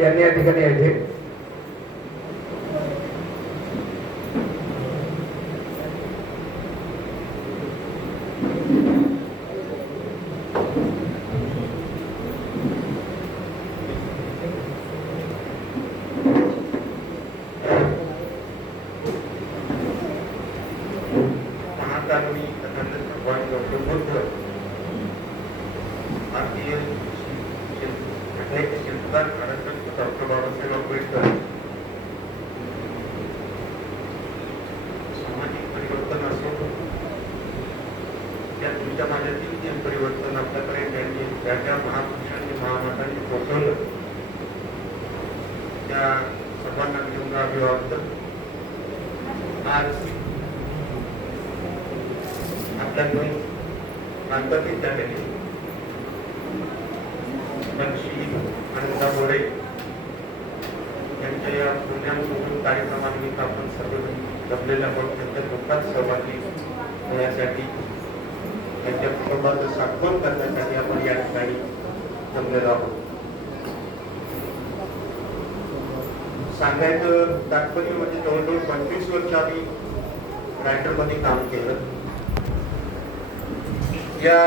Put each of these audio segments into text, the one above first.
यांनी या ठिकाणी यायचे. सामाजिक परिवर्तन असो त्या तुमच्या माझ्यातील जे परिवर्तन आपल्याकडे त्यांनी त्या त्या महापुरुषांनी महामातांनी पोचवलं त्या सर्वांना घेऊन अभिवादन. आज आपल्या दोन प्रांतातील झालेले बंशी आनंदा मोरे यांच्या या पुण्यामधून कार्यक्रमानिमित्त आपण सर्वजण जमलेल्या आहोत. त्यांच्या दुःखात सहभागी होण्यासाठी त्यांच्या कुटुंबाचं सात्वन करण्यासाठी आपण या ठिकाणी जमलेलो आहोत. सांगायचं तात्पर्य म्हणजे जवळजवळ 25 वर्ष आम्ही रायटरमध्ये काम केलं. या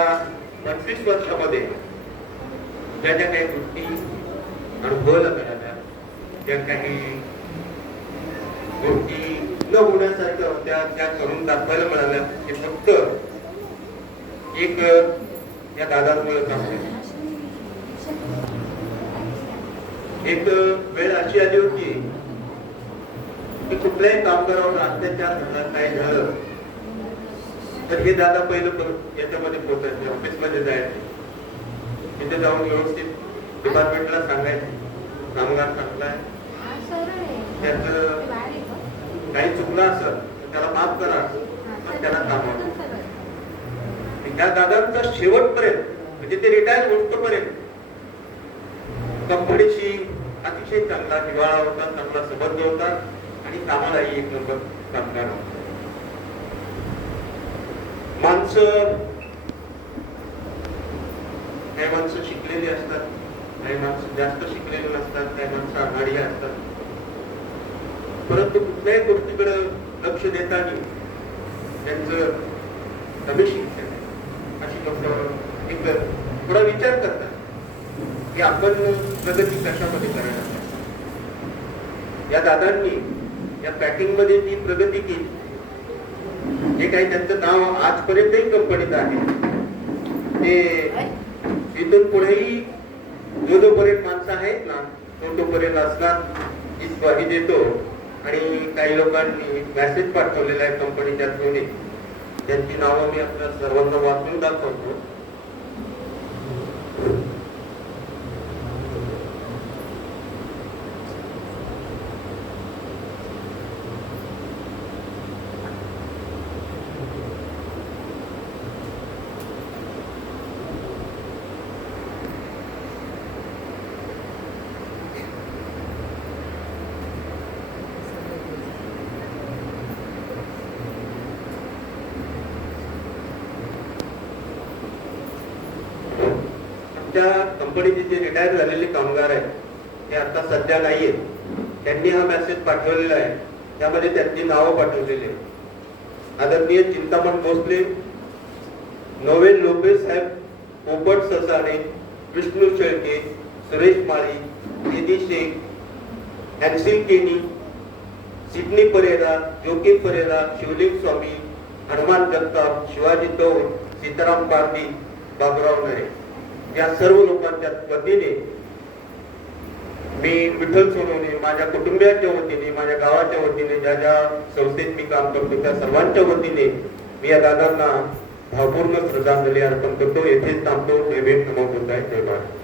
25 वर्षामध्ये ज्या ज्या काही गोष्टी अनुभवल्या मिळाल्या, त्या काही गोष्टी न होण्यासारख्या होत्या त्या करून दाखवायला मिळाल्या. हे फक्त एक या दादांमुळे काम केलं. एक वेळ अशी आली होती की कुठल्याही कामगारावर अत्याचार झाला, काय झालं तर हे दादा पहिलं याच्यामध्ये पोहोचायचे, ऑफिसमध्ये जायचे, तिथे जाऊन व्यवस्थित डिपार्टमेंटला सांगायचे कामगार चांगलाय, त्याचं काही चुकलं असेल तर त्याला माफ करा, पण त्याला कामावर. त्या दादांचा शेवटपर्यंत म्हणजे ते रिटायर होईपर्यंत कंपनीशी अतिशय चांगला जिव्हाळा होता, चांगला संबंध होता आणि कामालाही एक नंबर कामगार होता. माणसं काही माणसं शिकलेली असतात, काही माणसं जास्त शिकलेली नसतात, काही माणसं आघाडी असतात, परंतु कुठल्याही गोष्टीकडे लक्ष देताना त्यांचं कमी शिक्षण अशी लोक एक थोडा विचार करतात की आपण प्रगती कशामध्ये करायला. या दादांनी या पॅकिंग मध्ये जी प्रगती केली, जे काही त्यांचं नाव आजपर्यंतही कंपनीत आहे, ते इथून पुढेही जोपर्यंत माणसं आहेत ना तोपर्यंत असणार ही ग्वाही देतो. आणि काही लोकांनी मेसेज पाठवलेला आहे कंपनीच्या थ्रूने, त्यांची नावं मी आपल्या सर्वांना वाचून दाखवतो. कंपनीचे जे रिटायर झालेले कामगार आहेत ते आता सध्या नाहीयेत, त्यांनी हा मेसेज पाठवलेला आहे. त्यामध्ये त्यांची नावं पाठवलेली आहेत. आदरणीय चिंतामण भोसले, नोवेल लोपे साहेब, पोपट ससाणे, विष्णू शेळके, सुरेश माळी, निधी शेख, हॅन्सिल केनी, सिडनी परेरा, जोकी परेरा, शिवलिंग स्वामी, हनुमान जगताप, शिवाजी तौर, सीताराम पारधी, बाबुराव नरे या सर्व लोकांच्या वतीने मी विठ्ठल सोनवणे, माझ्या कुटुंबियांच्या वतीने, माझ्या गावाच्या वतीने, ज्या ज्या संस्थेत मी काम करतो त्या सर्वांच्या वतीने मी या दादांना भावपूर्ण श्रद्धांजली अर्पण करतो. येथेच थांबतो. जय भीम, नमो बुद्धाय, जय भारत.